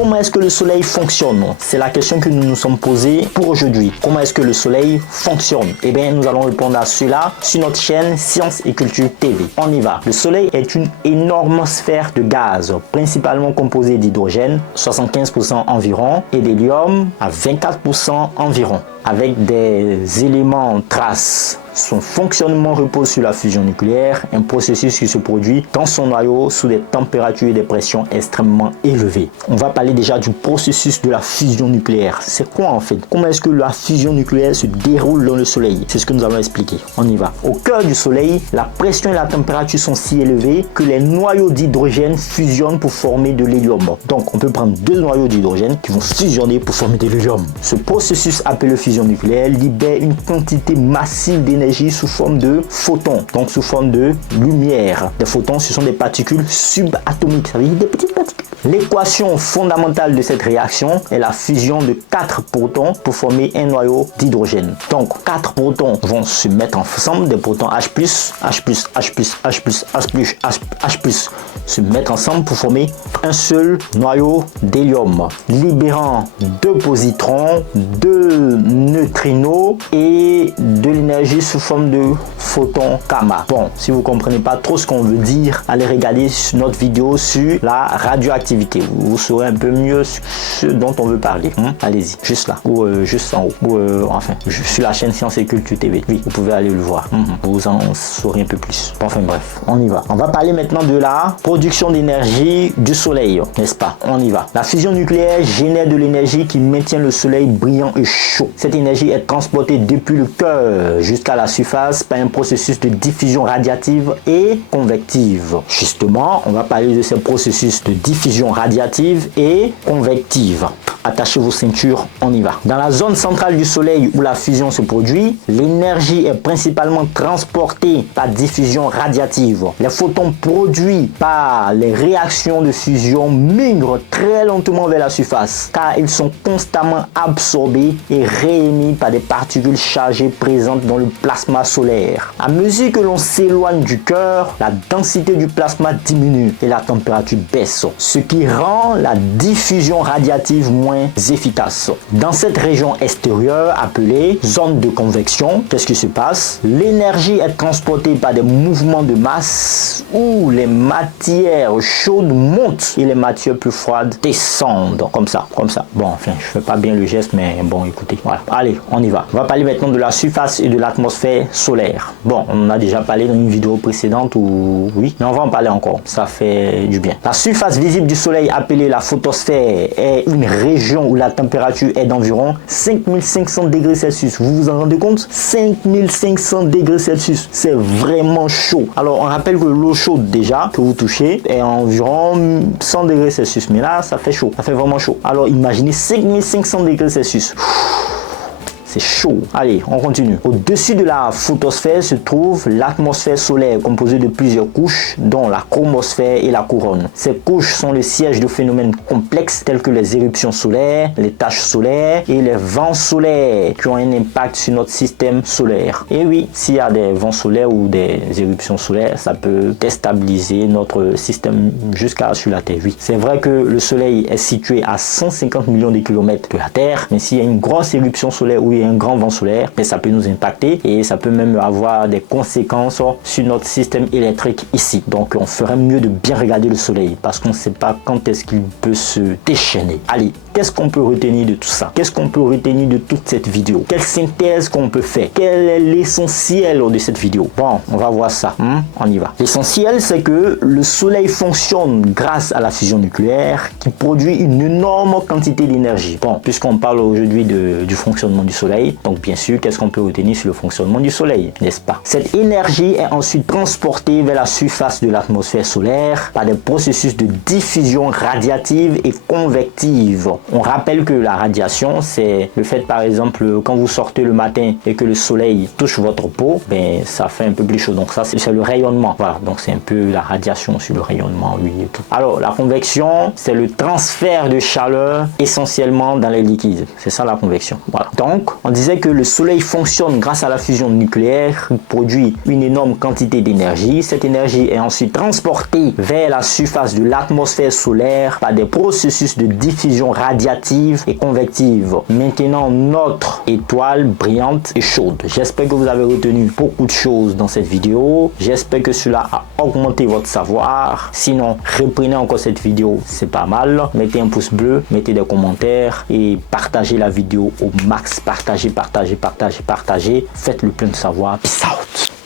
comment est-ce que le soleil fonctionne? C'est la question que nous nous sommes posée pour aujourd'hui. Comment est-ce que le soleil fonctionne? Eh bien, nous allons répondre à cela sur notre chaîne Science et Culture TV. On y va. Le soleil est une énorme sphère de gaz, principalement composée d'hydrogène, 75% environ, et d'hélium à 24% environ, avec des éléments traces. Son fonctionnement repose sur la fusion nucléaire, un processus qui se produit dans son noyau sous des températures et des pressions extrêmement élevées. On va parler déjà du processus de la fusion nucléaire. C'est quoi en fait? Comment est-ce que la fusion nucléaire se déroule dans le soleil? C'est ce que nous allons expliquer. On y va. Au cœur du soleil, la pression et la température sont si élevées que les noyaux d'hydrogène fusionnent pour former de l'hélium. Donc on peut prendre deux noyaux d'hydrogène qui vont fusionner pour former de l'hélium. Ce processus appelé fusion nucléaire libère une quantité massive d'énergie sous forme de photons, donc sous forme de lumière. Les photons, ce sont des particules subatomiques, ça veut dire des petites particules. L'équation fondamentale de cette réaction est la fusion de 4 protons pour former un noyau d'hydrogène. Donc 4 protons vont se mettre ensemble, des protons H+, se mettre ensemble pour former un seul noyau d'hélium, libérant 2 positrons, 2 neutrinos et de l'énergie sous forme de photons gamma. Bon, si vous ne comprenez pas trop ce qu'on veut dire, allez regarder notre vidéo sur la radioactivité. Vous saurez un peu mieux ce dont on veut parler. Allez-y, juste là, ou juste en haut, ou enfin, sur la chaîne Science et Culture TV. Oui, vous pouvez aller le voir. Vous en saurez un peu plus. Enfin bref, on y va. On va parler maintenant de la production d'énergie du soleil, n'est-ce pas? On y va. La fusion nucléaire génère de l'énergie qui maintient le soleil brillant et chaud. Cette énergie est transportée depuis le cœur jusqu'à la surface par un processus de diffusion radiative et convective. Justement, on va parler de ces processus de diffusion radiative et convective. Attachez vos ceintures, on y va. Dans la zone centrale du soleil où la fusion se produit, l'énergie est principalement transportée par diffusion radiative. Les photons produits par les réactions de fusion migrent très lentement vers la surface car ils sont constamment absorbés et réémis par des particules chargées présentes dans le plasma solaire. À mesure que l'on s'éloigne du cœur, la densité du plasma diminue et la température baisse, ce qui rend la diffusion radiative moins efficace. Dans cette région extérieure appelée zone de convection, qu'est-ce qui se passe? L'énergie est transportée par des mouvements de masse où les matières chaudes montent et les matières plus froides descendent. Comme ça. Bon, enfin, je fais pas bien le geste, mais bon, écoutez, voilà. Allez, on y va. On va parler maintenant de la surface et de l'atmosphère solaire. Bon, on en a déjà parlé dans une vidéo précédente où, oui, mais on va en parler encore. Ça fait du bien. La surface visible du soleil appelée la photosphère est une région où la température est d'environ 5500 degrés Celsius. Vous vous en rendez compte? 5500 degrés Celsius. C'est vraiment chaud. Alors, on rappelle que l'eau chaude déjà que vous touchez est environ 100 degrés Celsius. Mais là, ça fait chaud. Ça fait vraiment chaud. Alors, imaginez 5500 degrés Celsius. C'est chaud. Allez, on continue. Au-dessus de la photosphère se trouve l'atmosphère solaire composée de plusieurs couches, dont la chromosphère et la couronne. Ces couches sont le siège de phénomènes complexes tels que les éruptions solaires, les taches solaires et les vents solaires qui ont un impact sur notre système solaire. Et oui, s'il y a des vents solaires ou des éruptions solaires, ça peut déstabiliser notre système jusqu'à sur la Terre. Oui, c'est vrai que le soleil est situé à 150 millions de kilomètres de la Terre, mais s'il y a une grosse éruption solaire ou un grand vent solaire, mais ça peut nous impacter et ça peut même avoir des conséquences sur notre système électrique ici. Donc on ferait mieux de bien regarder le soleil parce qu'on ne sait pas quand est-ce qu'il peut se déchaîner. Allez, qu'est-ce qu'on peut retenir de tout ça? Qu'est-ce qu'on peut retenir de toute cette vidéo? Quelle synthèse qu'on peut faire? Quel est l'essentiel de cette vidéo? Bon, on va voir ça. On y va. L'essentiel, c'est que le soleil fonctionne grâce à la fusion nucléaire qui produit une énorme quantité d'énergie. Bon, puisqu'on parle aujourd'hui du fonctionnement du soleil, donc bien sûr, qu'est-ce qu'on peut retenir sur le fonctionnement du soleil, n'est-ce pas? Cette énergie est ensuite transportée vers la surface de l'atmosphère solaire par des processus de diffusion radiative et convective. On rappelle que la radiation, c'est le fait, par exemple, quand vous sortez le matin et que le soleil touche votre peau, ben ça fait un peu plus chaud. Donc ça, c'est le rayonnement. Voilà, donc c'est un peu la radiation sur le rayonnement, oui, et tout. Alors, la convection, c'est le transfert de chaleur essentiellement dans les liquides. C'est ça la convection. Voilà. Donc, On disait que le soleil fonctionne grâce à la fusion nucléaire, il produit une énorme quantité d'énergie. Cette énergie est ensuite transportée vers la surface de l'atmosphère solaire par des processus de diffusion radiative et convective. Maintenant, notre étoile brillante et chaude. J'espère que vous avez retenu beaucoup de choses dans cette vidéo. J'espère que cela a augmenté votre savoir. Sinon, reprenez encore cette vidéo, c'est pas mal. Mettez un pouce bleu, mettez des commentaires et partagez la vidéo au max. Partagez. Faites le plein de savoir. Peace out.